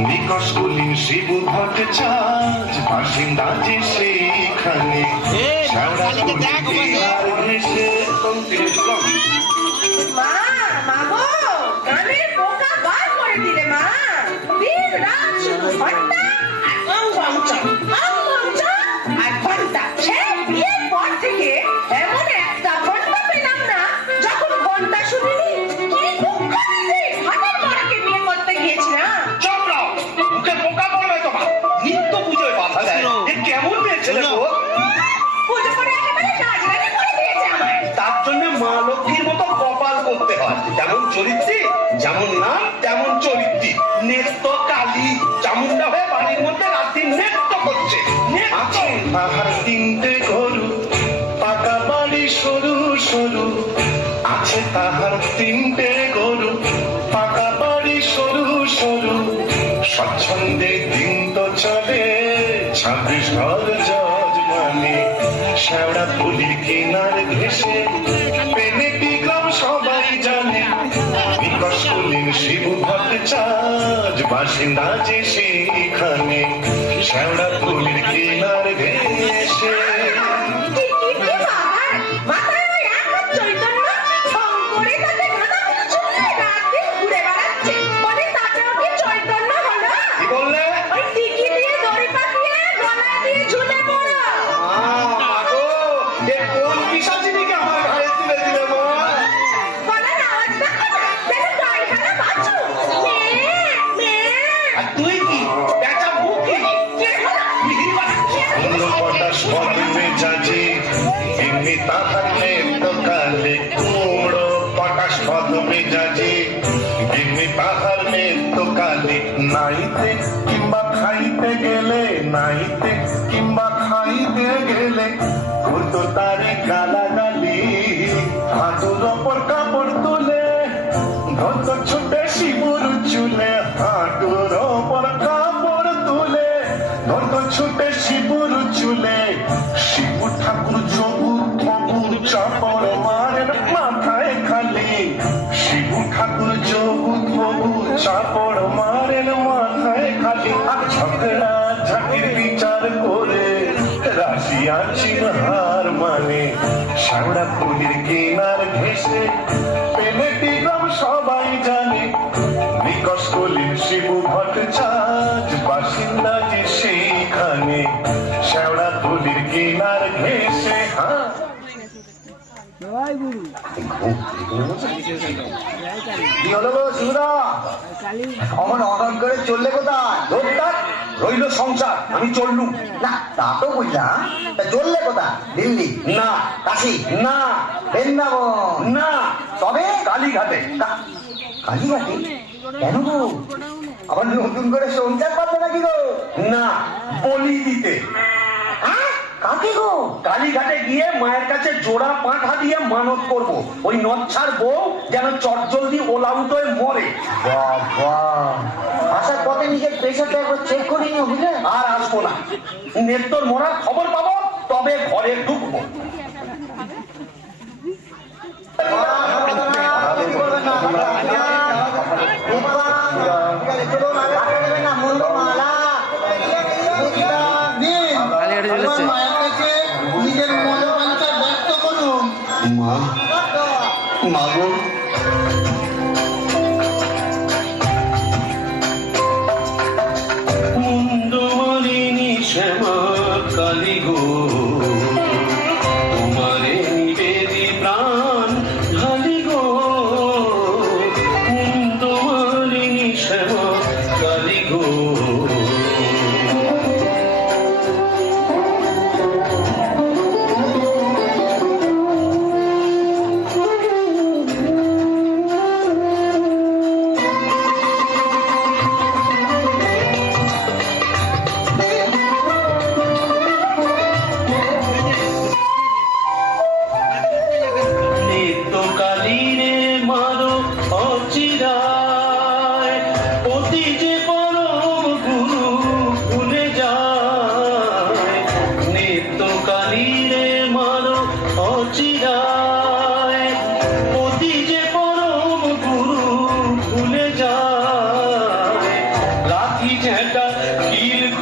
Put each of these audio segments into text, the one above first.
নিকশকুলীন শিবু ভট্টাচার্য বাসিন্দা যে সেইখানে মা মা গো কানের পোকা বার করে দিলে মা দিন রাত শুধু ঘন্টা আর ঘন্টা সে বিয়ের পর থেকে এমন একটা ঘন্টা পেলাম না যখন ঘন্টা শুনিনি কি দুঃখ দিছে হাতের মারাকে বিয়ে করতে গিয়েছিলাম চপড়াও মুখে পোকা পড়বে তোমার নিত্য পুজোয় বাধা দেয় এ কেমন মেয়ে ছেলে গো পুজো করে একেবারে রাজরানি করে দিয়েছে আমায় তার জন্য মা লক্ষ্মীর মতো কপাল করতে হয় যেমন চরিত্রী যেমন না তেমন চরিত্রী নেত্য কালী চামুন্ডা হয়ে বাড়ির মধ্যে রাত্রি নৃত্য করছে আছে তাহার তিনটে গরু পাকা বাড়ি সরু সরু আছে তাহার তিনটে গরু পাকা বাড়ি সরু সরু স্বচ্ছন্দে দিন তো চলে 26 ঘর যজমানে শ্যাওড়া ফুলির কিনার ঘেসে পেনেটি গ্রাম সবাই জানে নিকশকুলীন শিবু ভট্টাচার্য বাসিন্দা যে সেইখানে শ্যাওড়া ফুলির কিনার ঘেসে মাথায় ওই এক হাত চৈতন্য ঢং করে তাতে গাঁদা ফুল ঝুলিয়ে রাত দিন ঘুরে বেড়াচ্ছে বলে তাতেও কি চৈতন্য হলো কি বললে ওই টিকি দিয়ে দড়ি পাকিয়ে গলায় দিয়ে ঝুলে পড়ো গো এ কোন পিশাচিনীকে আমার ঘাড়ে তুলে দিলে মা গলার আওয়াজ দেখো না যেন গাইখানা বাজু আর তুই কি বেটা মুখি অন্য কটা সব মেজাজে এমনি তাহার নেত্য কালে কুমড়ো পটাশ পদ মেজাজে এমনি তাহার নেত্য কালে নাইতে কিংবা খাইতে গেলে নাইতে কিংবা খাইতে গেলে করতো তারে গালাগালি হাঁটুর ওপর কাপড় তুলে ধরতো ছুটে শিবুর চুলে হাঁটুর ওপর কাপড় তুলে ধরতো ছুটে শিবুর চুলে শিবু ঠাকুর যোগু থবু চাপড় মারেন মাথায় খালি শিবু ঠাকুর যোগু থবু চাপড় মারেন মাথায় খালি আর ঝগড়া ঝাঁকির বিচার করে রাশিয়া চিনহার মানে শ্যাওড়া ফুলির কিনার ঘেসে পেনেটি গ্রাম সবাই জানে নিকশকুলীন শিবু ভট্টাচার্য বাসিন্দা যে সেইখানে শ্যাওড়া ফুলির কিনার ঘেসে হ্যাঁ কি হলো গো শিবুদা অমন অনন করে চললে কোথায় লোকটার রইল সংসার আমি চললুম না তা তো বুঝলাম তা চললে কোথায় দিল্লি না কাশি না বৃন্দাবন না তবে কালীঘাটে কালীঘাটে কেন গো আবার নতুন করে সংসার পাবে নাকি গো না বলি দিতে হ্যাঁ কাকে গো কালীঘাটে গিয়ে মায়ের কাছে জোড়া পাঁঠা দিয়ে মানত করব ওই নচ্ছার বউ যেন চটজলদি ওলাউট হয়ে মরে বাবা আসার পথে নিজের প্রেশারটা একবার চেক করে নিও বুঝলে আর আসবো না নেত্তর মরার খবর পাবো তবে ঘরে ঢুকবো নিজের মনোবাঞ্ছা ব্যক্ত করুন মা মাগো মুন্ডমালিনী শ্যামা কালী গো তোমারে নিবেদি প্রাণ ঢালি গো মুন্ডমালিনী শ্যামা কালী গো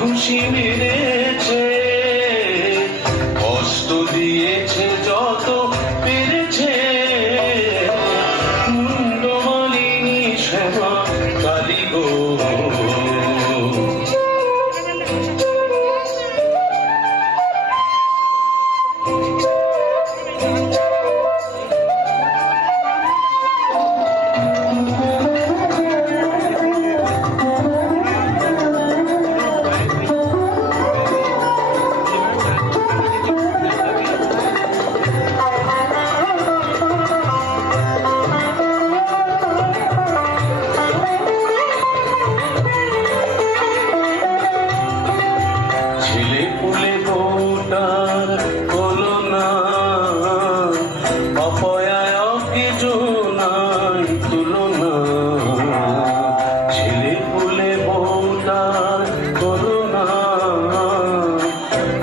ঘুষি মেরেছে, কষ্ট দিয়েছে যত পেরেছে, মুন্ডমালিনী শ্যামা কালী গো। ছেলে পুলে বউটার হলো না, অপয়ায় অকেজো নাই তুলনা। ছেলে পুলে বউটার হলো না,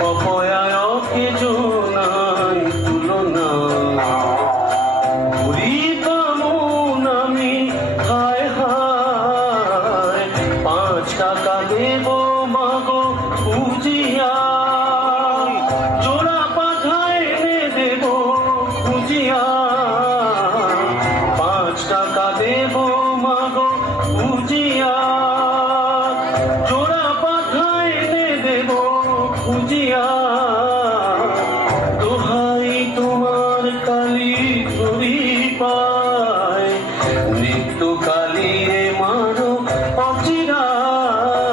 অপয়ায় অকেজো নাই তুলনা। ঘুরি কামন আমি হায় হায়, 5 টাকা দেব মাগো খুঁজিয়া, জোড়া পাঠায় এনে দেব খুঁজিয়া। 5 টাকা দেব মাগো খুঁজিয়া, জোড়া পাঠায় এনে দেব খুঁজিয়া। দোহাই তোমার কালী ধরি পায়, নিত্য কালী রে মারো অচিরায়,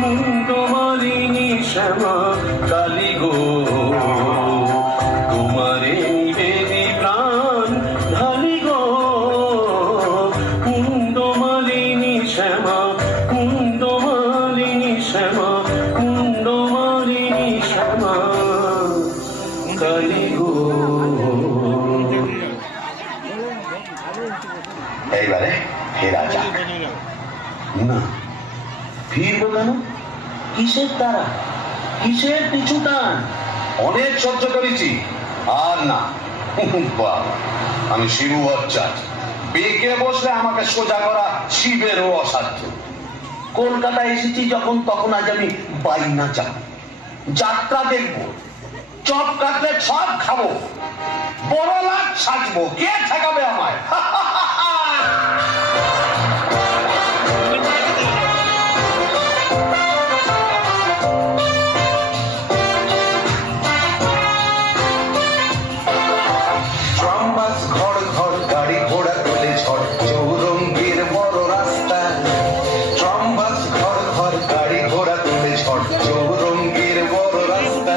মুন্ডমালিনী শ্যামা কালী গো। তোমারে নিবেদি প্রাণ ঢালি গো, মুন্ডমালিনী শ্যামা, মুন্ডমালিনী শ্যামা, মুন্ডমালিনী শ্যামা কালী গো। এইবারে ফেরা যাক। না, ফিরবো কেন? কিসের তারা, কিসের পিছু টান? অনেক সহ্য করেছি, আর না। বাবা, আমি শিবু বচ্চার, বেঁকে বসলে আমাকে সোজা করা শিবেরও অসাধ্য। কলকাতা এসেছি যখন, তখন আজ আমি বাইনা যাব, যাত্রা দেখবো, চপ কাটলে সব খাবো, বড় লাট সাজবো, কে ঠেকাবে আমায়? ট্রামবাস ঘর ঘর গাড়ি ঘোড়া তোলে ঝড়, চৌরঙ্গীর বড় রাস্তা। ট্রামবাস ঘর ঘর গাড়ি ঘোড়া তোলে ঝড়, চৌরঙ্গীর বড় রাস্তা।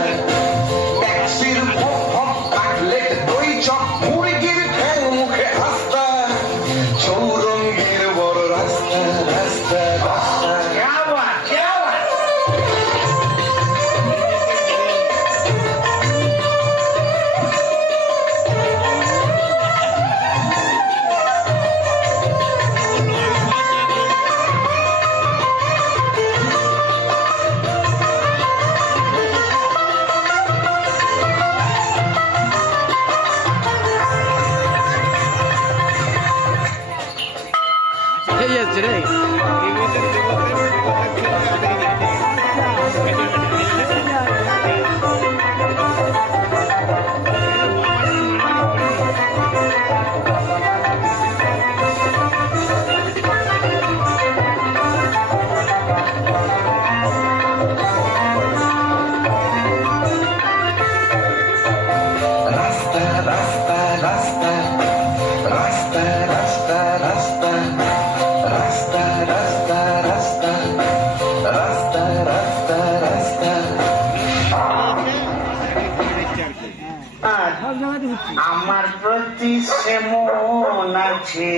ট্যাক্সির ভক ভক কাটলেট দই চপ, মুরগির ঠ্যাং মুখে আস্তা। চৌরঙ্গীর বড় রাস্তা, রাস্তা রাস্তা। আমার প্রতি সে মন আছে,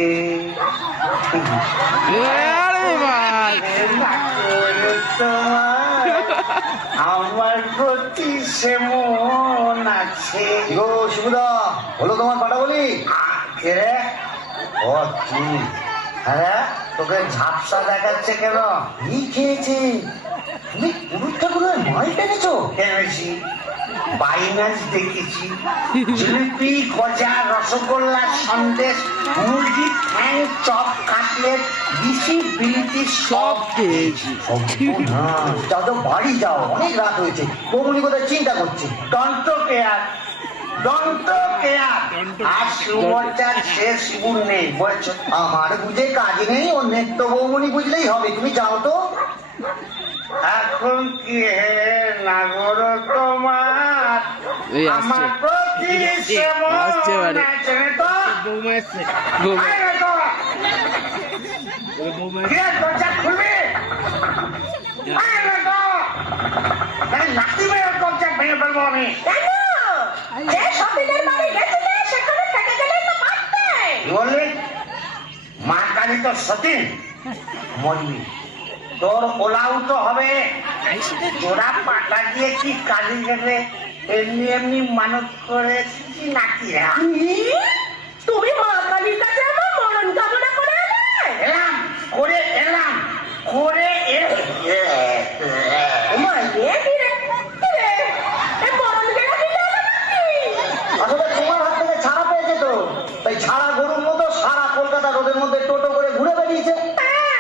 আমার প্রতি সে মন আছে। গো শিবুদা, হলো তোমার পাটা বলি? কে রে? ও তুই, হ্যাঁ, তোকে ঝাপসা দেখাচ্ছে কেন? কি খেয়েছে? তুমি পুরুষ ঠাকুরের মাল টেনেছো? টেনেছি, বাইনাস দেখেছি, জিলিপি, গজা, রসগোল্লা, সন্দেশ, মুরগি, ঠ্যাং, চপ, কাটলেট, বিসি, বিলিতি সব খেয়েছি। যাও তো বাড়ি যাও, অনেক রাত হয়েছে। বৌমনি কোথায় চিন্তা করছে। দন্ত কেয়ার, দন্ত কেয়ার। আর সুমচার সে শিবুর নেই বলছো। আমার বুঝে কাজ নেই, অন্যের তো বৌমনি বুঝলেই হবে। তুমি যাও তো। এখন কি হে নাগর তোমার আমার প্রতি সেমন আছে তো? আয় রে তো। কে দরজা খুলবে? আয় রে তো। তাই লাঠি মেরে দরজা ভেঙে ফেলবো আমি। কেন? যে সতীনের বাড়ি গেছিলে সেখানে থেকে গেলে তো পারতে। বললি মা কালী তো সতীন, মরবি। তোর ওলাও তো হবে। জোড়া পাটা দিয়ে কি কাজে গেলে এমনি এমনি মানত করেছি নাকি? তুমি মা কালীর কাছে আমার মরণ কামনা করে এলে? এলাম করে এলাম করে তোমার এ কি রে? কি রে? এ মরণ গেলা কি হলো নাকি? আসলে তোমার হাত থেকে ছাড়া পেয়েছে তো, তাই ছাড়া গরুর মতো সারা কলকাতা রোডের মধ্যে টোটো করে ঘুরে বেরিয়েছে। হ্যাঁ,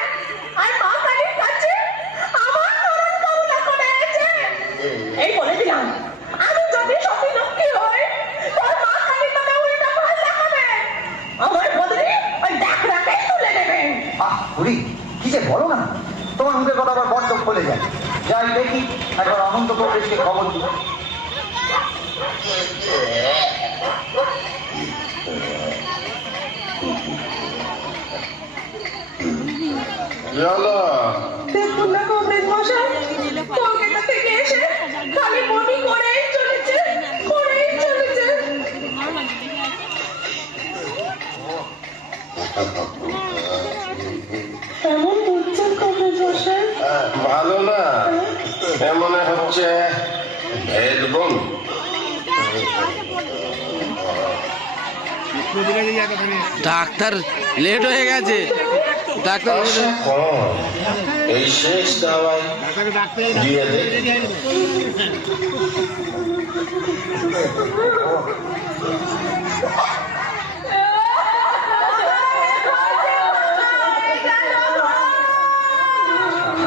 আর মা কালীর কাছে আমার মরণ কামনা করে এসেছে। এই বলে দিলাম, আমি যদি সতী লক্ষ্মী হই, তোর মা কালী তোকে উল্টা ফল দেখাবে। আমার বদলে ওই ডাকরাকে তুলে নেবে। বুড়ি কি যে বলো না, তোমার মুখের কথা আবার বড্ড খুলে যায়। যাই দেখি একবার অনন্ত প্রবেশকে খবর দিই। দেখুন না কংগ্রেস মশাই, কলকাতা থেকে এসে খালি বমি করেই চলেছে, করেই চলেছে। কেমন করছেন কংগ্রেস মশাই? ভালো না, মনে হচ্ছে ভেদবন। ডাক্তার লেট হয়ে গেছে। ডাক্তার এই শেষ দাওয়াই দিয়ে দে।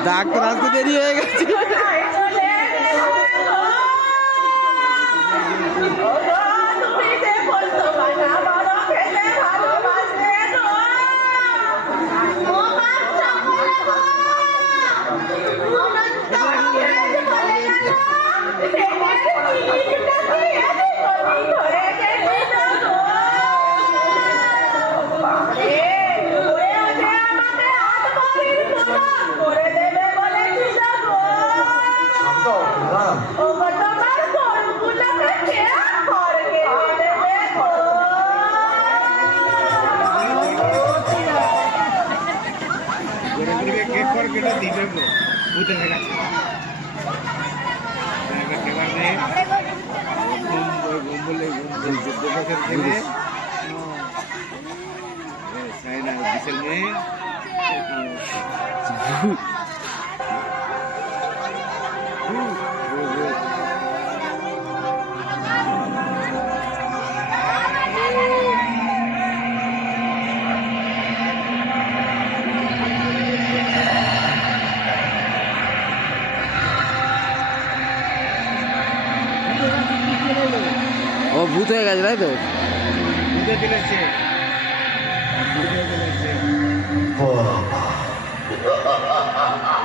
ডাক্তার আসতে দেরি হয়ে গেছে। ও ভূত হয়ে গেছে তাই তো?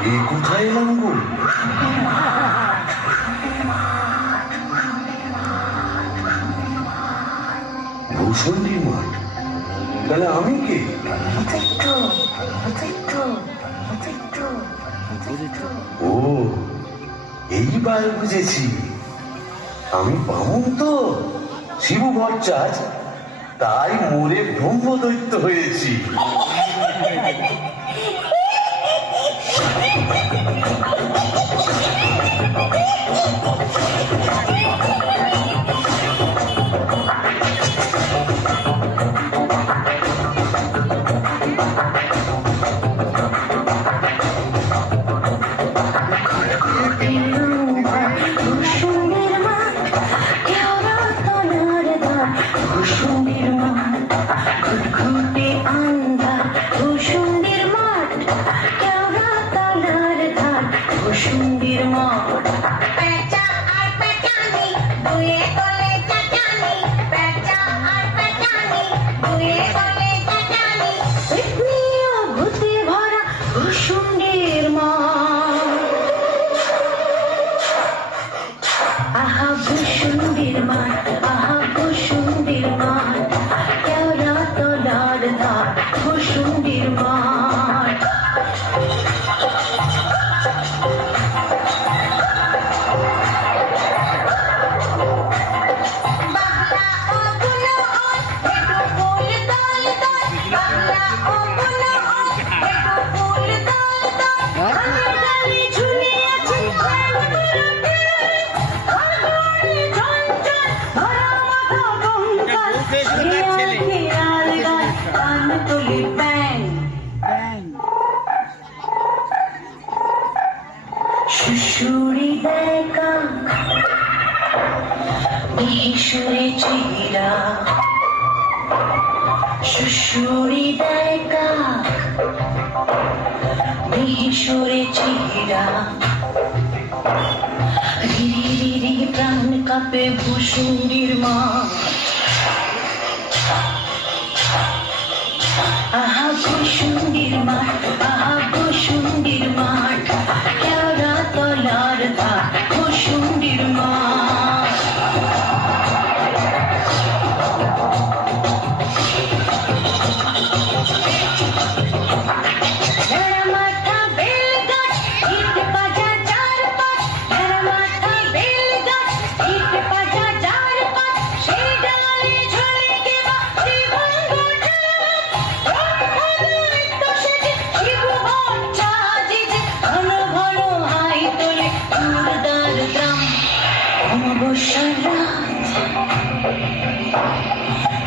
এই কোথায় এলাম গো? ভূষণীর মাঠ, তাহলে আমি কে? ও এইবার বুঝেছি, আমি বামুন তো, শিবু ভট্টাচ, তাই মোরে ব্রহ্মদৈত্য হয়েছি। কুসুম্বির মঠ পেঁচা আর পেঁচানি দুয়ে তলে চাচানি পেঁচা আর পেঁচানি দুয়ে তলে চাচানি পেটনিও ভূতে ভরা কুসুম্বির মঠ আহা কুসুম্বির মাঠ আহা কুসুম্বির মাঠ কেওড়া তলার ধার কুসুম্বির মাঠ বাংলা ও বুনো ওই একটু ফুল দল দল বাংলা ও বুনো ওই একটু ফুল দল দল গালে গালে ঝুলে আছে ঘরে ঝনঝন ভরা মাথা গঙ্গার খেয়াল গান কান তুলি ব্যাং শুশুড়ি দেখা বিশুরে চিরা শুশুড়ি দেখা বিশুরে চিরা রিরি রিরি প্রাণ কাঁপে ভূষুণ্ডির মা আহা ভূষুণ্ডির মাঠ আহা ভূষুণ্ডির মাঠ কেওড়া তলার ধার ভূষুণ্ডির মাঠ ভেড়া মাথা বেলগাছ ইট পাজা চার পাঁচ ভেড়া মাথা বেলগাছ ইট পাজা চার পাঁচ সেই ডালে ঝুলে কেবা জীবন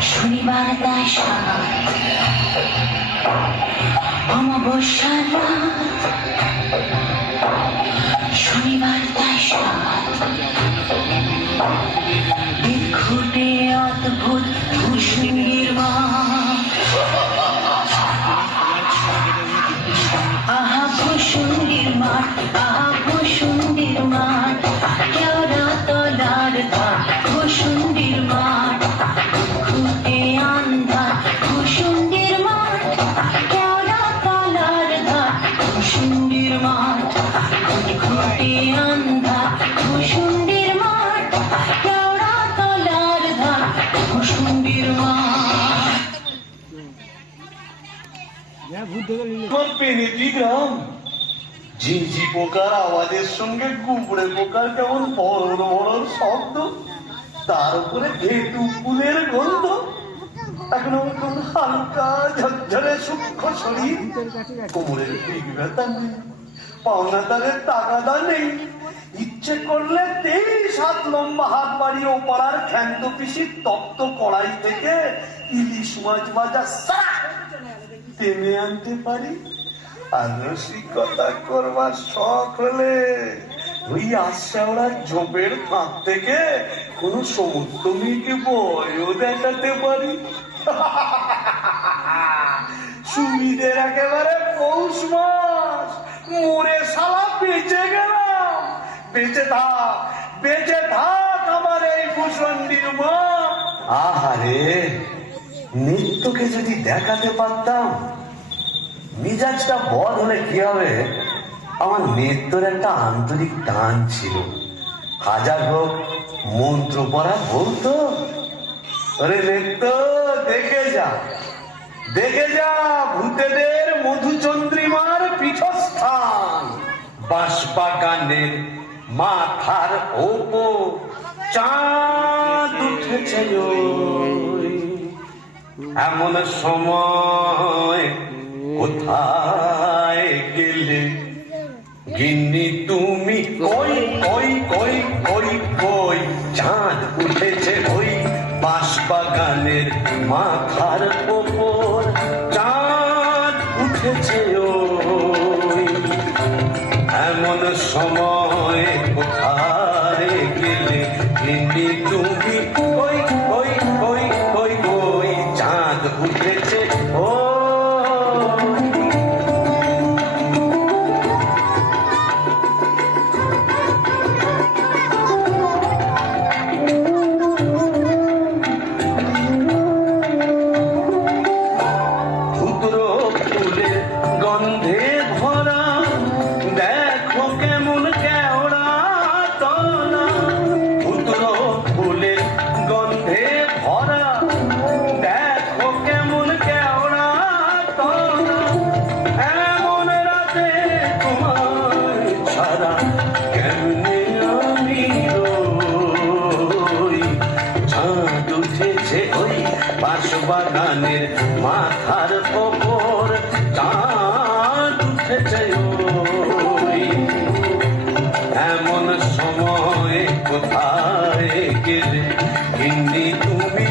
শনিবার দাসা অমাবস্যার রাত শনিবার দাসা বিক্ষুটে অদ্ভুত ভূষুণ্ডির মা আহা ভূষুণ্ডির মাঠ আহা ভূষুণ্ডির মাঠ কেওড়া তলার ধার ভূষুণ্ডির মাঠ খুঁটে আন্ধার ভূষুণ্ডির মাঠ কেওড়া তলার ধার ভূষুণ্ডির মাঠ খুঁটে আন্ধার ভূষুণ্ডির মাঠ কেওড়া তলার ধার ভূষুণ্ডির মাঠ পেনেটি গ্রাম ঝিঝি পোকার আওয়াজের সঙ্গে কুকুরে পোকার কেমন বড় বড় শব্দ তার উপরে ভেটু ফুলের গন্ধ এখন ওরকম হালকা ঝরঝরে সূক্ষ্ম শরীর কোমরের পিঠ ব্যথা নেই পাওনা তাদের টাকাটা নেই ইচ্ছে করলে 23 লম্বা হাত বাড়িয়ে ও পাড়ার খ্যান্ত পিসির তপ্ত কড়াই থেকে ইলিশ মাছ ভাজা টেনে আনতে পারি আর রসিকতা করবার শখ হলে ওই আশাওড়ার ঝোপের ফাঁক থেকে কোনো সমুদ্র মেয়েকে বয়ও দেখাতে পারি সুবিধের একেবারে পৌষ মাস মোরে শালা বেঁচে গেলাম বেঁচে থাক আমার এই ভূষণ্ডির মা আহারে নিত্যকে যদি দেখাতে পারতাম মিজাজটা বদ হলে কি হবে আমার নিত্যর একটা আন্তরিক টান ছিল হাজার হোক মন্ত্র পড়া বলতো আরে নিত্য দেখে যা ভূতেদের মধুচন্দ্রিমার পীঠস্থান বাঁশবাগানের মাথার ওপর চাঁদ উঠেছে ওই। এমন সময় কোথায় গেলে গিন্নি তুমি কই কই কই কই কই চাঁদ উঠেছে ওই বাঁশবাগানের মাথার ওপর চাঁদ উঠেছে ওই এমন সময় কোথায় গেলে গিন্নি তুমি কই কই কই কই কই চাঁদ উঠেছে ও তোমায় ছাড়া কেমনে আমি রই। চাঁদ উঠেছে ওই বাঁশবাগানের মাথার ওপর, চাঁদ উঠেছে ওই। এমন সময় কোথায় গেলে হিন্দি তুমি,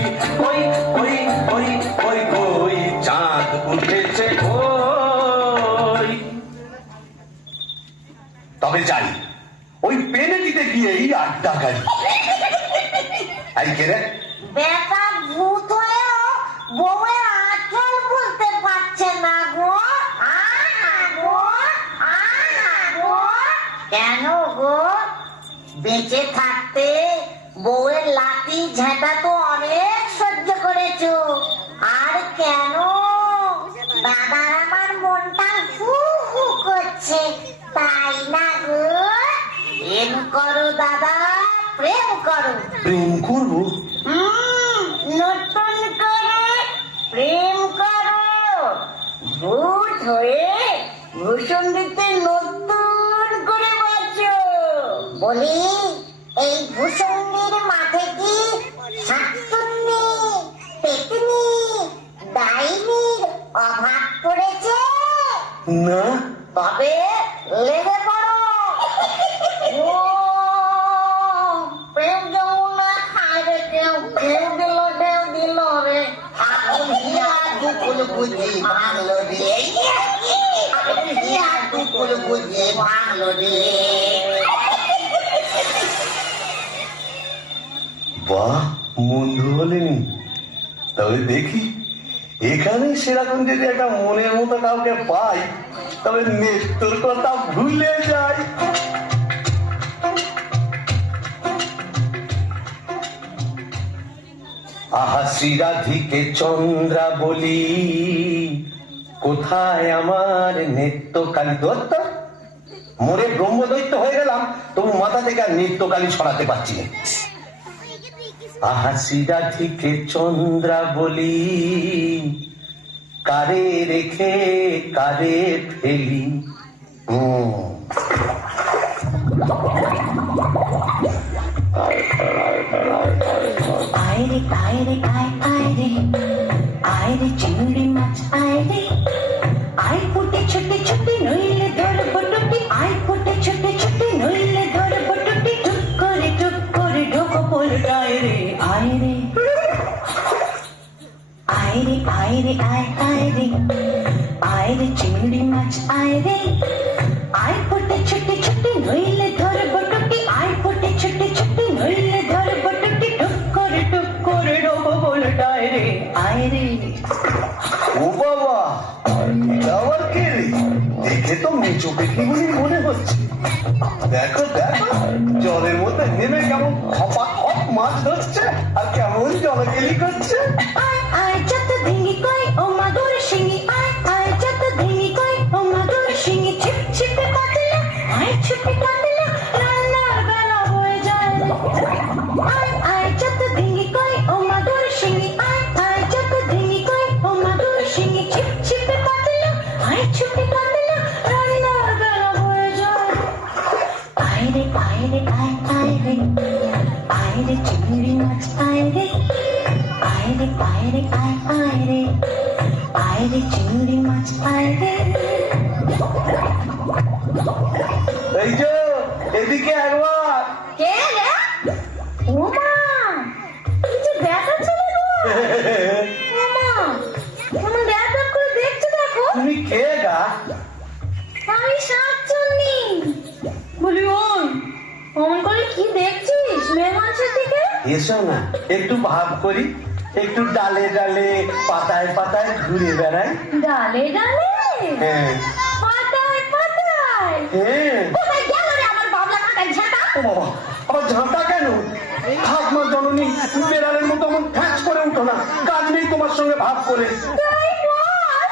ওই ওই ওই ওই ওই চাঁদ উঠেছে ওই। তবে যাই, ওই পেনেটিতে গিয়েই আড্ডা গাড়ি। এই কে রে? বেটা ভূত হয়েও বউয়ের আঁচল বলতে পারছে না গো। কেন গো? বেঁচে থাকতে বউয়ের লাঠি ঝাঁটা তো অনেক সহ্য করেছো, আর কেন? দাদার আমার মনটা হু হু করছে, তাই না গো? প্রেম করো দাদা, প্রেম করো। প্রেম করবো? নতুন করে প্রেম করো। ভূত হয়ে ভূষণ দিতে নতুন করে বাঁচো। বলি, এই ভূষণের মাঠে কি শাকচুন্নি, পেতনি, ডাইনির অভাব পড়েছে? না। তবে লেগে পড়ো। ও প্রেম যমুনা খায় রে কেউ, কেউ দিল কেউ দিল রে। আগুন হিয়া দুকুল বুঝি ভাঙলো রে। আগুন হিয়া দুকুল বুঝি ভাঙলো রে। বাহ, মন্দ বলেনি। তবে দেখি, এখানে সেরকম যদি একটা মনের মতো কাউকে পাই, তবে নেত্তর কথা ভুলে যাই। আহা শ্রীরাধিকে চন্দ্রা বলি, কোথায় আমার নেত্যকালী দত্ত? মোরে ব্রহ্মদৈত্য হয়ে গেলাম, তবু মাথা থেকে আর নিত্যকালী সরাতে পারছি না। আহা শ্রীরাধিকে চন্দ্রা বলি, কারে রেখে কারে ফেলি। আয় রে আয় রে আয় আয় রে, আয় রে চিংড়ি মাছ আয় রে। আয় ফুটে ছুটে ছুটে নইলে ধরবো টুটি, আয় ফুটে ছুটে ছুটে নইলে ধরবো টুটি। টুক করে ঢোকো পোলটায় রে। আয় রে আয় রে আয় রে আয় আয় রে, আয় রে চিংড়ি মাছ আয় রে। আয় ফুটে ছুটে ছুটে নইলে ধরবো টুটি, আয় ফুটে ছুটে ছুটে নইলে ধরবো টুটি। টুক করে ঢোকো পোলটায় রে। আয় রে। ও বাবা, আবার কে রে? দেখে তো মেচো পেটনি মনে হচ্ছে। দেখো দেখো, জলের মধ্যে নেমে কেমন খপা খপ মাছ ধরছে, আর কেমন জলকেলি করছে। আয় আয় যত ডিঙ্গি কই ও মাদুর শিঙি, আয় আয় যত ডিঙ্গি কই ও মাদুর শিঙি। ছিপ ছিপে কাটলা, আয় ছিপে কাটলা, রান্নার বেলা হয়ে যায়। আয় আয় যত ডিঙ্গি কই ও মাদুর শিঙি, আয় আয় যত ডিঙ্গি কই ও মাদুর শিঙি। ছিপ ছিপে কাটলা, আয় ছিপে কাটলা, রান্নার বেলা হয়ে যায়। আয় রে আয় রে আয় আয় রে, আয় রে চিংড়ি মাছ আয় রে। আয় রে আয় রে আয় আয় রে, আয় রে চিংড়ি মাছ আয় রে। এই যে এদিকে একবার। কে রে? ও মা, কি যে ব্যাটা ছেলে গো। ও মা, কেমন ব্যাটা করে দেখছো দেখো। তুমি কে গা? আমি শাকচুন্নি। বলি ওই, অমন করে কি দেখছিস মেয়ে মানুষের দিকে? এসো না, একটু ভাব করি, একটু ডালে ডালে পাতায় পাতায় ঘুরে বেড়াই। ডালে ডালে, হ্যাঁ পাতায় পাতায়। হ্যাঁ। কোথায় গেল রে আমার বাবলা কাকাই ঝাঁটা? ও বাবা, আবার ঝাঁটা কেন? ঠাকমা জননী, বেড়ালের মতো এমন ফ্যাচ করে উঠো না, কাজ নেই তোমার সঙ্গে ভাব করে। তাই বল।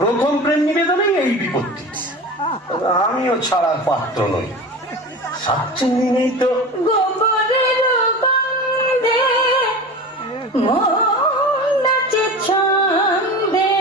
প্রথম প্রেম নিবেদনেই এই বিপত্তি। আমিও ছাড়ার পাত্র নই। শাকচুন্নি নেই তো। গোবরের গন্ধে মন নাচে ছন্দে,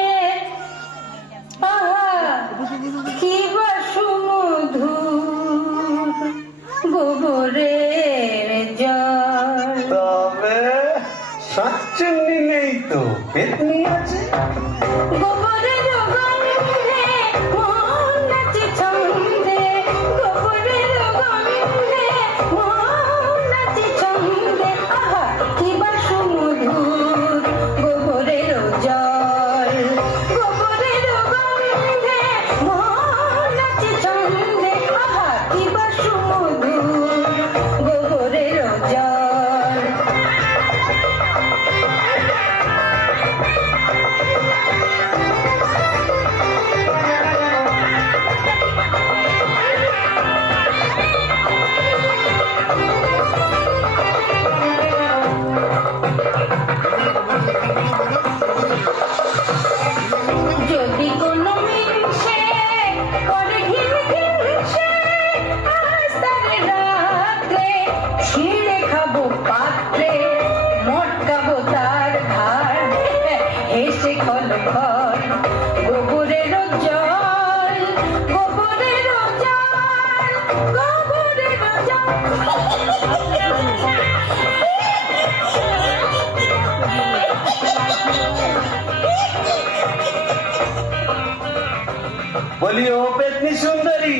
বলি ও পেতনি সুন্দরী,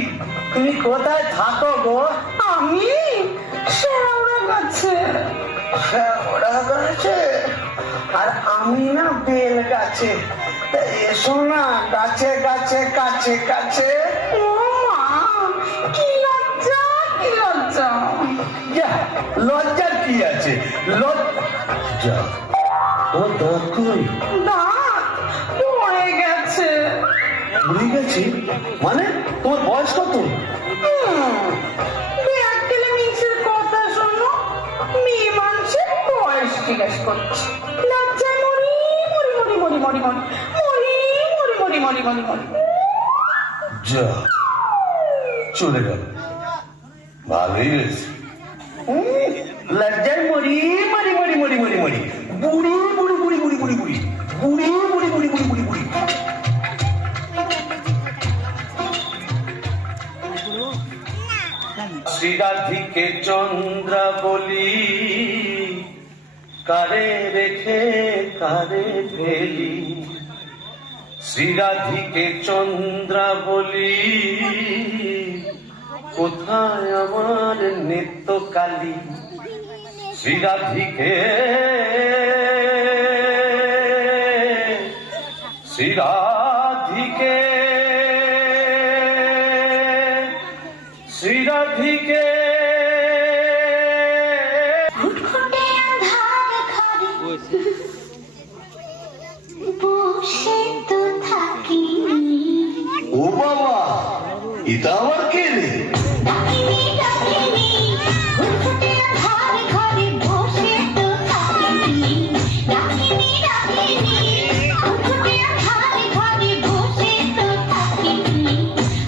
তুমি কোথায় থাকো গো? আমি শেওড়া গাছে। ওরা গাছে, আর আমি না বেল গাছে। তা এসো না গাছে গাছে কাছে কাছে। ও মা, কি লজ্জা, কি লজ্জা। যা, লজ্জার কি আছে? লজ্জা ও দাঁত কই? দাঁত পড়ে গেছে। ভুলে গেছি মানে? তোমার বয়স কত? বিয়াক্কেলে মিক্সের কথা শোনো, মেয়ে মানুষের বয়স জিজ্ঞেস করছে। লজ্জায় মরি মরি মরি মরি মরি মরি মরি মরি মরি মরি মরি মরি। যা, চলে গেল। ভালোই হয়েছে। লজ্জায় মরি মরি মরি মরি মরি মরি বুড়ি বুড়ি বুড়ি বুড়ি বুড়ি বুড়ি বুড়ি বুড়ি বুড়ি বুড়ি বুড়ি বুড়ি। শ্রীরাধিকে চন্দ্রা বলি, কারে রেখে কারে ফেলি। শ্রীরাধিকে চন্দ্রা বলি, কোথায় আমার নিত্য কালী। শ্রীরাধিকে শ্রীরাধিকে শ্রীরাধিকে ঘুটঘুটে আঁধার ঘরে বসে তো থাকি। ও বাবা, এটা আবার কে রে? ডাকিনি ডাকিনি, ঘুটঘুটে আঁধার ঘরে বসে তো থাকি। ডাকিনি ডাকিনি, ঘুটঘুটে আঁধার ঘরে বসে তো থাকি।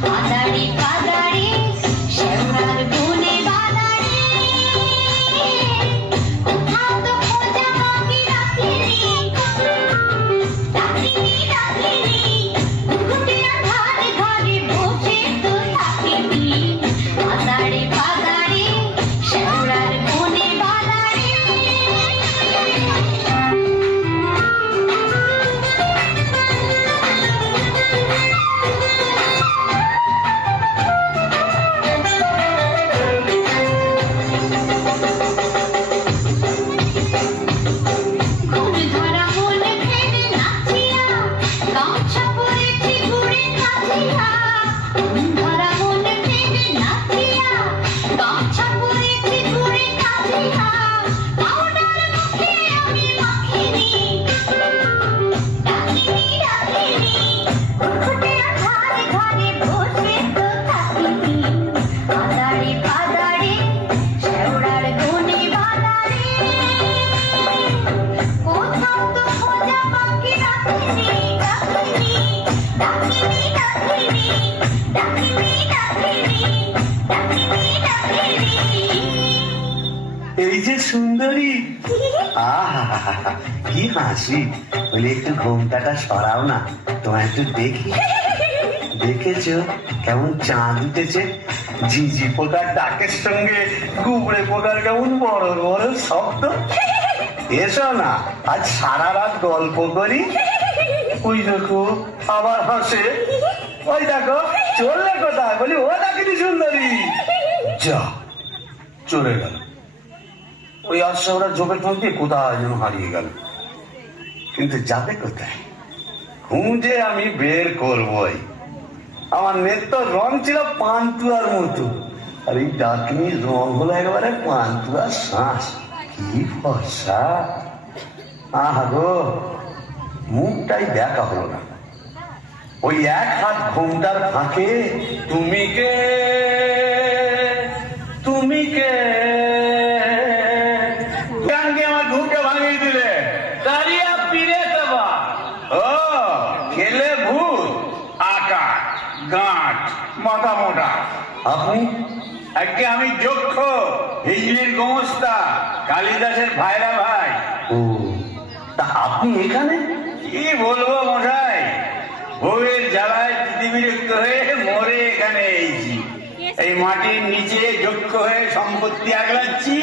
কাদারে কাদারে শেওড়ার বনে বাদারে, কোথাও তো খোঁজা বাকি রাখিনি। ডাকিনি ডাকিনি, ঘুটঘুটে আঁধার ঘরে বসে তো থাকি। কাদারে কাদারে শেওড়ার বনে বাদারে। ঘুম ধরা মন ফেলে নাচিয়া, গামছা পরেছি ঘুরে কাঁচিয়া। ঘুম ধরা মন ফেলে নাচিয়া, গামছা পরেছি ঘুরে কাঁচিয়া। পাউডার মুখে আমি মাখিনি। ডাকিনি ডাকিনি, ঘুটঘুটে আঁধার ঘরে বসে তো থাকি। কাদারে কাদারে শেওড়ার বনে বাদারে, কোথাও তো খোঁজা বাকি রাখিনি। ডাকিনি ডাকিনি ডাকিনি, ডাকিনি ডাকিনি, ডাকিনি ডাকিনি। এই যে সুন্দরী, আহা কি হাসি। বলি একটু ঘোমটাটা সরাও না, তোমায় একটু দেখি। দেখেছো কেমন চাঁদ উঠেছে? ঝিঝি পোকার ডাকের সঙ্গে গুবড়ে পোকার কেমন বড় বড় শব্দ। এসো না, আজ সারা রাত গল্প করি। ওই দেখো আবার হাসে। ওই দেখো চললে কোথায়? বলি ও ডাকিনি সুন্দরী। যা, চলে গেল। ওই আশা ওরা জোপের মধ্যে কোথায় যেন হারিয়ে গেল। কিন্তু যাবে কোথায়? খুঁজে আমি বের করবই। আমার নেত্য রং ছিল পান্তুয়ার মতো, আর এই ডাকিনির রং হলো একেবারে পান্তুয়ার শ্বাস। কি ফর্সা! আহা গো, মুখটাই দেখা হলো না। ওই এক হাত ঘোমটার ফাঁকে তুমি কে, তুমি কে? আমার ঘুমটা ভাঙিয়ে দিলে। দাঁড়িয়ে পিড়ে দেবা। ও খেলে ভূত, আকার গাঁট মাথা মোটা। আপনি? আজকে আমি যক্ষ, হিজলির গোমস্তা, কালিদাসের ভাইরা ভাই। ও, তা আপনি এখানে? কি বলবো মশাই, বউয়ের জ্বালায় পৃথিবীরক্ত হয়ে মরে এখানে এইছি। এই মাটির নিচে যক্ষ হয়ে সম্পত্তি আগলাচ্ছি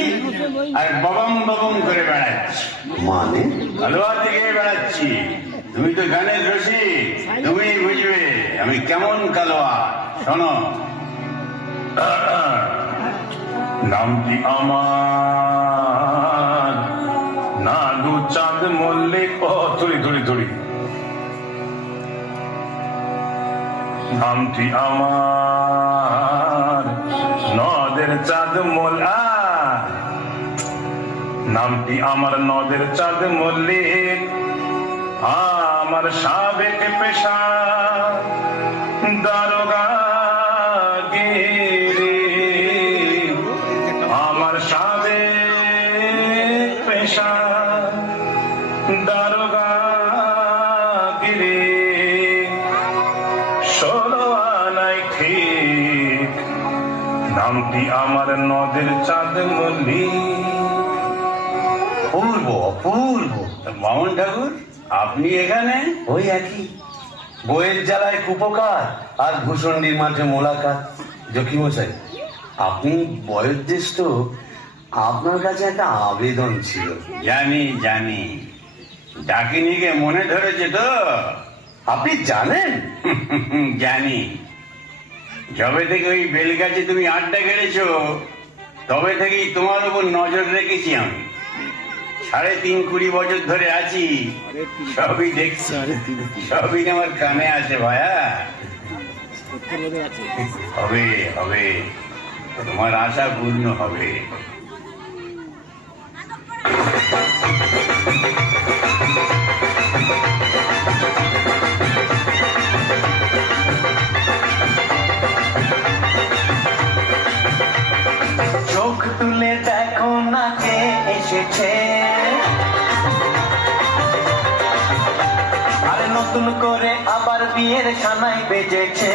আর ববম ববম করে বেড়াচ্ছি। মানে আলোয়ার দিকে বেড়াচ্ছি। তুমি তো গানের রসিক, তুমি বুঝবে। আমি কেমন কালোয়ার শোনো। নামটি আমার নাদু চাঁদ মল্লিক। ও ধরি ধরি ধরি। নামটি আমার নদের চাঁদ নামটি আমার নদের চাঁদ মল্লিক। আমার সাবেক পেশা দারোগা গিরি। আমার সাবেক পেশা দারোগা গিরি। 16 আনায় ঠিক নামটি আমার নদের চাঁদ মল্লিক। অপূর্ব অপূর্ব। বামন ঠাকুর আপনি এখানে? ওই একই বইয়ের জ্বালায় কুপকার আর ভূষণ্ডির মাঠে মোলাকাত। জকিমশাই, আপনি বয়োজ্যেষ্ঠ, আপনার কাছে একটা আবেদন ছিল। জানি জানি, ডাকিনিকে মনে ধরেছে তো? আপনি জানেন? জানি। যবে থেকে ওই বেলগাছে তুমি আড্ডা গেড়েছো তবে থেকেই তোমার উপর নজর রেখেছি আমি। 3.5-20 বছর ধরে আছি, সবই দেখছি, সবই আমার কানে আছে ভায়া। হবে হবে, তোমার আশা পূর্ণ হবে। চোখ তুলে দেখো না কে এসেছে, আর নতুন করে আবার বিয়ের খানায় বেজেছে।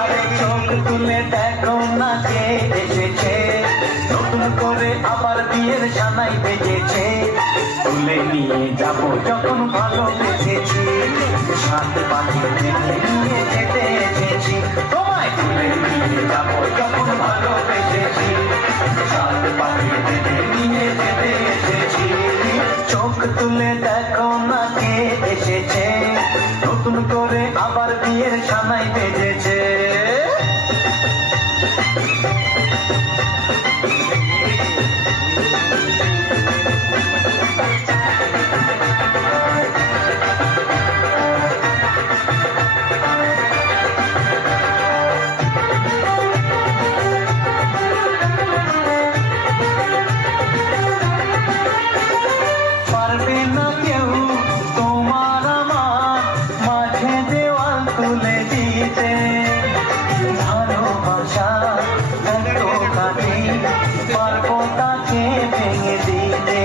আরে চোখ তুলে দেখো না কে এসেছে, নতুন করে আবার বিয়ের খানায় বেজেছে। তুলে নিয়ে যাব যখন ভালোবেসেছি, সাথে পাঠিয়ে নিয়ে যেতে এসেছি। তোমায় তুলে নিয়ে যাব যখন ভালোবেসেছি, সাথে পাঠিয়ে নিয়ে যেতে এসেছি। চোখ তুলে দেখো না কে এসেছে, নতুন করে আবার বিয়ের খানায় বেজেছে। পারবে না কেউ তোমার আমার মাঝে দেওয়াল তুলে দিতে। ভালোবাসা এত কাটে, পারবো তাকে ভেঙে দিতে।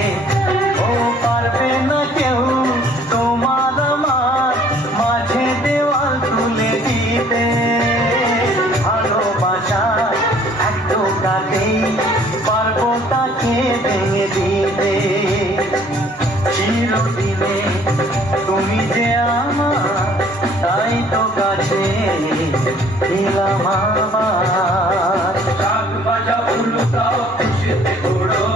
ও পারবে না কেউ তোমার আমার মাঝে দেওয়াল তুলে দিতে। ভালোবাসা এত কাটে, পারবো তাকে ভেঙে দিতে। চিরদিনে তুমি যে আমার, তাই তো কাছে দিলাম আমার। শাক ভাজা উল্লু দাও খুশিতে ঘোড়ো,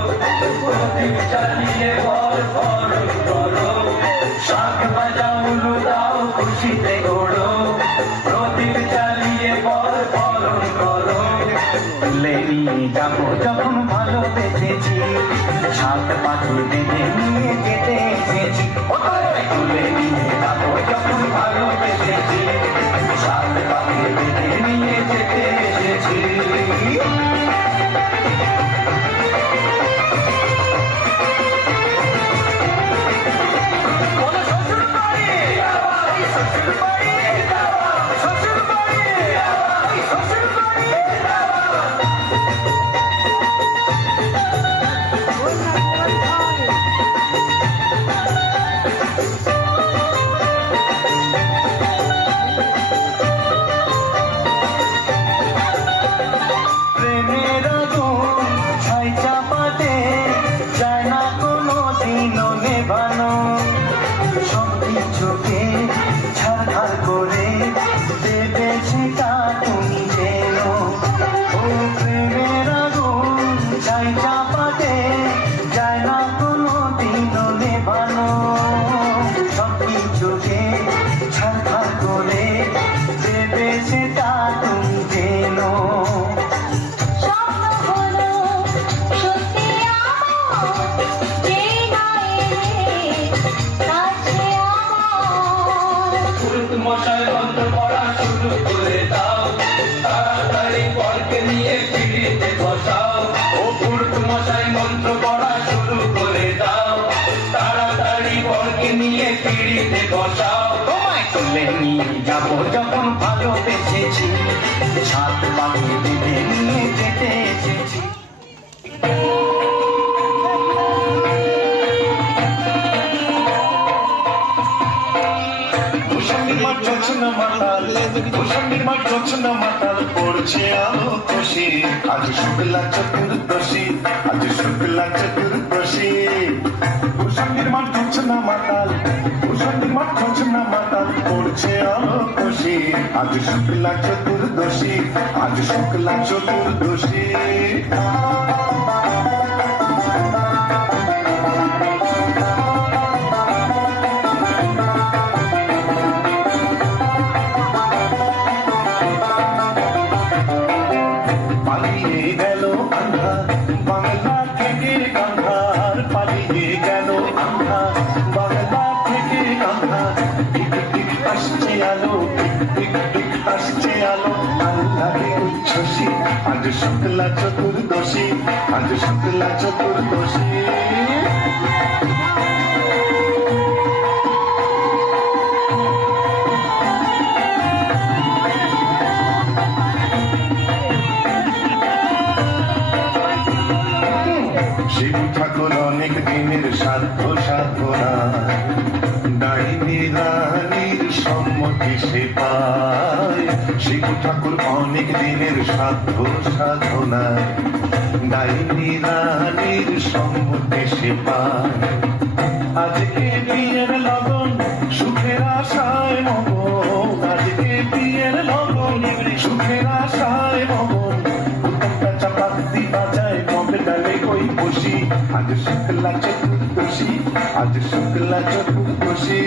প্রদীপ জ্বালিয়ে বর বরণ করো। শাক ভাজা উল্লু দাও খুশিতে ঘোড়ো, প্রদীপ জ্বালিয়ে বর বরণ করো। তুলে নিয়ে যাবো যখন ভালোবেসেছি, সাত পাখি বেঁধে নিয়ে যেতে এসেছি। তুলে নিয়ে যাবো যখন ভালোবেসেছি, সাত পাখি বেঁধে নিয়ে যেতে এসেছি। পিড়িতে বসাও, তোমায় তুলে নিয়ে যাবো যখন ভালোবেসেছি, ছাদ পাখি দিতে নিয়ে যেতে এসেছি। পড়ছে আলো খুশি, আজ শুক্লা চতুর্দশী, আজ শুক্লা চতুর্দশী। ভূষণের মাঠ ঝরছে না মাতাল, ভূষণের মাঠ ঝরছে না মাতাল, পড়ছে আলো খুশি, আজ শুক্লা চতুর্দশী, আজ শুক্লা চতুর্দশী। আজ শুক্লা চতুর্দশী, আজ শুক্লা চতুর্দশী। শিব ঠাকুর অনেক দিনের সাধ্য সাধনা, ডাইনি রানীর সম্মতি সে পায়। শিব ঠাকুর অনেক দিনের সাধ্য সাধনা, ডাইনি রানীর সম্মতি সে পায়। আজকে বিয়ের লগন সুখের আশায় মগন, আজকে বিয়ের লগন সুখের আশায় মগন। উত্তমটা চাপাতি বাজায় কবে ডালে কই বসি, আজ শুক্লা চতুর্দশী, আজ শুক্লা চতুর্দশী।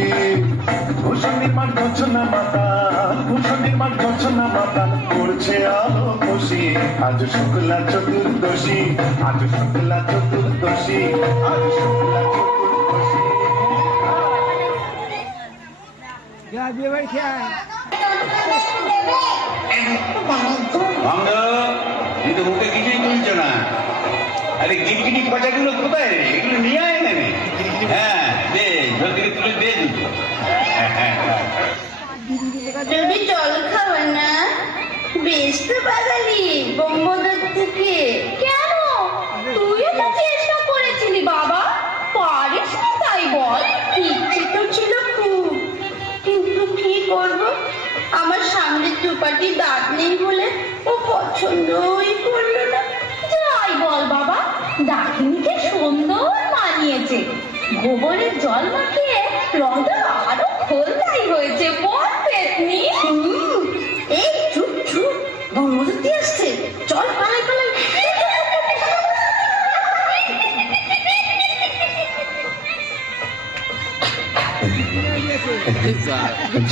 ভূষণের মাঠ ঝরছে না মাতাল, ভূষণের মাঠ ঝরছে না মাতাল, পড়ছে আলো খুশি, আজ শুক্লা চতুর্দশী, আজ শুক্লা চতুর্দশী, আজ শুক্লা চতুর্দশী। ভঙ্গ, তুই তো মুখে কিছুই তুলছ না। আরে গিটগিটি পচাগুলো কোথায় রে? এগুলো নিয়ে আয় না। হ্যাঁ দে, জলদি তুলে দে দুটো। যদি জল খাবার না, বেশ তো বাঙালি বঙ্গদত্ত থেকে। কেন, তুইও তো চেষ্টা করেছিলি বাবা, পারিস না তাই বল? ইচ্ছে তো ছিল খুব, কিন্তু কি করবো, আমার সামনে দুপাটি দাঁত নেই বলে ও পছন্দই করলো না। যাই বল বাবা, ডাকিনিকে সুন্দর মানিয়েছে, গোবরের জল মাখিয়ে রংটা আরো খোলতাই হয়েছে। বল পেতনি। এই চুপ চুপ, বঙ্গবতী আসছে, চল পালাই পালাই।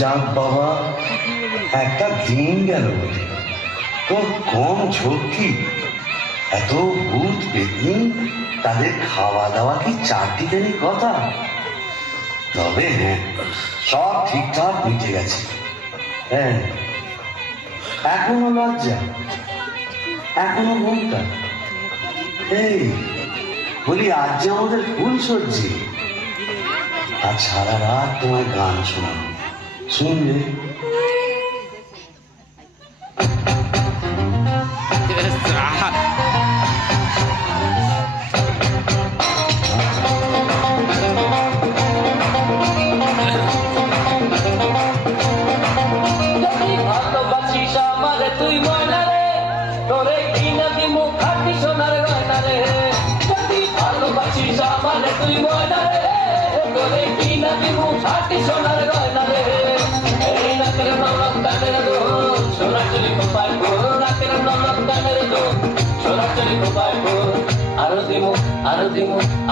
যাক বাবা, একটা দিন গেল, তোর কম ঝক্কি। এত ভূত পেতনি, তাদের খাওয়া দাওয়া কি চারটিখানি কথা? তবে হ্যাঁ, সব ঠিকঠাক মিটে গেছে। হ্যাঁ, এখনো লজ্জা, এখনো ঘুমটা। এই বলি, আজ যে আমাদের ফুল সজ্জি, আর সারা রাত তোমায় গান শোনাবো, শুনবে?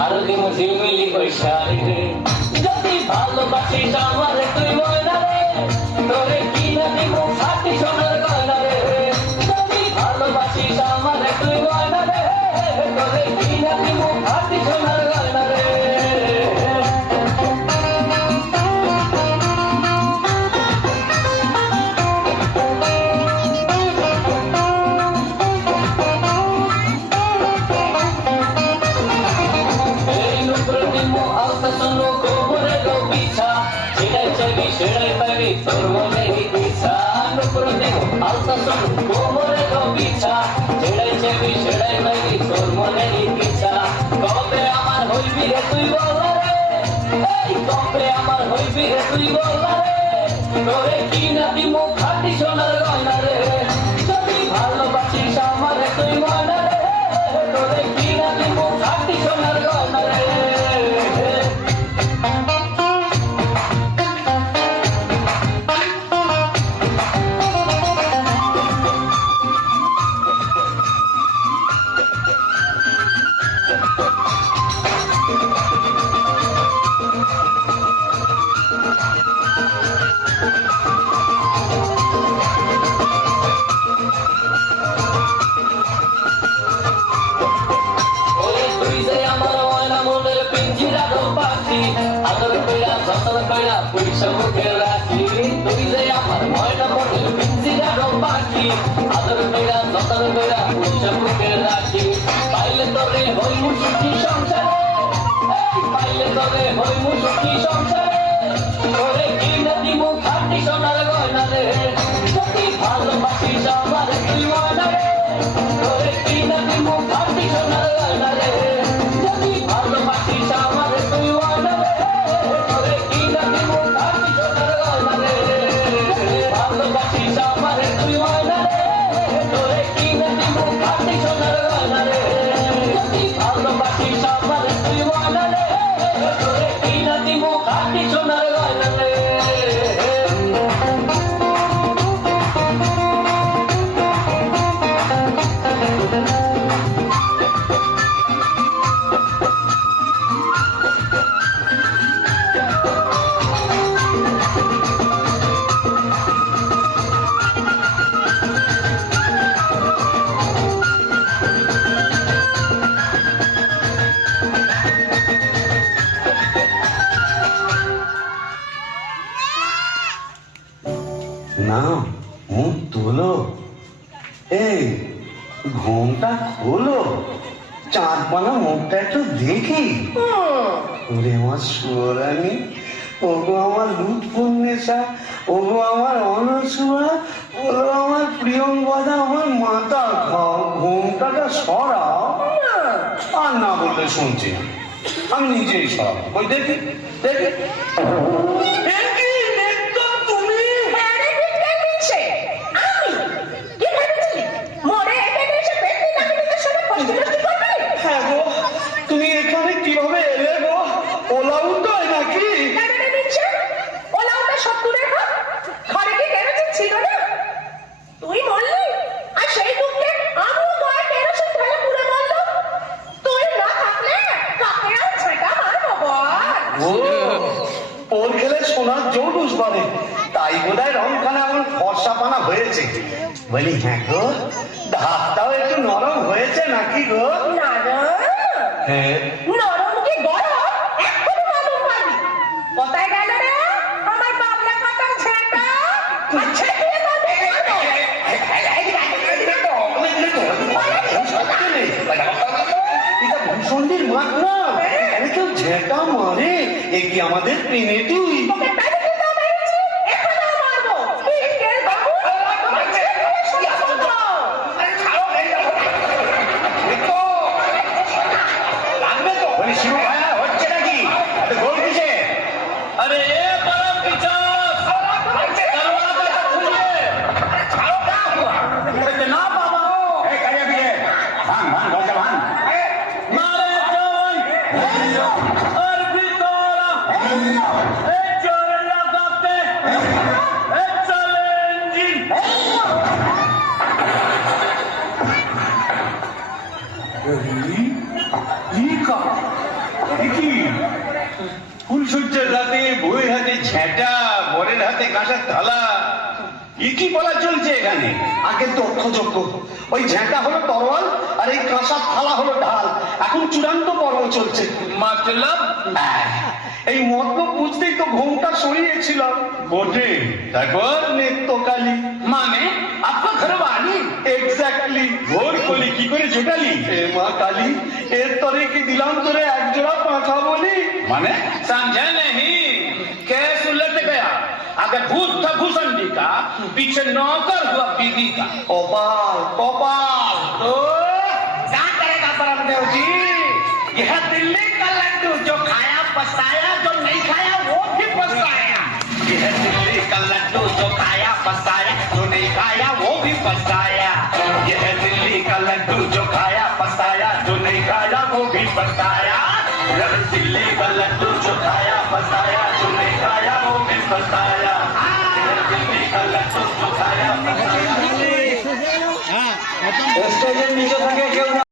আরো দিমু ঝিলমিলি বৈশালী রে, যদি ভালোবাসিস আমারে তুই ময়না রে, তোরে কিনা দিমু খাটি সোনার গয়না রে। যদি ভালোবাসিস আমারে তুই ময়না রে, তোরে কিনা দিমু খাটি সোনার গয়না রে। যেটাই চাইবি সেটাই পাবি তোর মনে ইচ্ছা নুপুর দেহ আলতা সব কোমরে তো পিছা যেটাই চাইবি সেটাই পাবি তোর মনে ইচ্ছা কবে আমার হইবি রে তুই বল রে এই কবে আমার হইবি রে তুই বল রে তোরে কি না দিমু খাটি সোনার গয়না রে যদি ভালোবাসিস আমারে তুই মনে রে তোরে কি না দিমু খাটি সোনার গয়না রে পাইলে তবে হইমু সুখী সংসারে পাইলে তবে হইমু সুখী সংসারে তোরে কি না দিমু খাটি সোনার গয়না রে যদি ভালোবাসিস আমার তুই ময়না রে তোরে কি না দিমু খাটি সোনার গয়না রে যদি ভালোবাসিস আমার তুই ময়না রে তোরে কি না দিমু খাটি সোনার গয়না রে ভালোবাসিস আমার তুই ময়না রে তোরে কি না দিমু খাটি সোনার গয়না রে যদি ভালোবাসিস আমার তুই ময়না রে তোরে কি না দিমু খাটি সোনার গয়না রে না মুখ তোলো এই ঘুমটা খোলো চাঁদ পানা মুখটা একটু দেখি ওরে আমার সুরানি ওগো আমার লুৎফুন্নেসা ওগো আমার অনসুয়া ওগো আমার প্রিয়ঙ্গদা আমার মাথা খাও ঘুমটাটা সরাও আর না বললে শুনছি না। আমি নিজেই সব ওই দেখি দেখি তুমি এখানে কিভাবে এলে গো? ওলা উল্টোয় নাকি? তুই বললি আর সেই দুঃখে আমি গায়ে কেরোসিন ঢেলে পুড়ে মরলো তুই না থাকলে কাকেরা ছেটা মারবো বল ও ওর খেলে সোনার জৌলুস বাড়ে তাই বোধহয় রংখানা এমন ফর্সা পানা হয়েছে বলি হ্যাঁ গো ধাপটাও একটু নরম হয়েছে নাকি গো? না না হ্যাঁ নরম কি গরম এক্ষুনি মালুম পাবি কোথায় গেল রে আমার বাবলা কাটা ছেটা আচ্ছা দিয়ে বলবে এটা ভূষণটির মাঠ না এখানে কেউ ঝেঁটা মারে এ কি আমাদের পেনেটি? ওকে তাই দিতে পেরেছি এখানে মারবো পিকের বাবু বলি শিবু ভাইয়া হচ্ছে নাকি এত গোল কিসে? अरे ये परम पिता না বাবা এই কারিয়া বিয়ে ভাঙ ভাঙ দরজা ভাঙ मारे जान और भी तोला ए जोर लगाते ए चले इंजन ফুলসজ্জার রাতে বউয়ের হাতে ঝেঁটা বরের হাতে কাঁসার থালা কি বলা চলছে এখানে? আগে তথ্যযোগ্য ওই ঝেঁটা হলো তরোয়াল আর এই কাঁসার থালা হলো ঢাল এখন চূড়ান্ত পর্ব চলছে मतलब এই মতলব বুঝতেই তো ঘুমটা সরিয়েছিলাম বটে তারপর নেত্যকালী माने आपका घर वाली এক্স্যাক্টলি ভোর কলি কি করে জোটালি? এ মা কালী এর তরে কি দিলাম তোরে এক জোড়া পাঁঠা বলি माने समझा नहीं कैस उलट आगे भूत था भूषणी का, पीछे नौकर हुआ बीवी का। कपाल कपाल तो क्या करेगा परमदेव जी? यह दिल्ली का लड्डू जो खाया पछताया, जो नहीं खाया वो भी पछताया। यह दिल्ली का लड्डू जो खाया पछताया, जो नहीं खाया वो भी पछताया। यह दिल्ली का लड्डू जो खाया पछताया, जो नहीं खाया वो भी पछताया। यह दिल्ली का लड्डू जो खाया पछताया, जो नहीं खाया वो भी पछताया। यह दिल्ली का लड्डू जो खाया पछताया। স্টেজের নিচে থেকে কেউ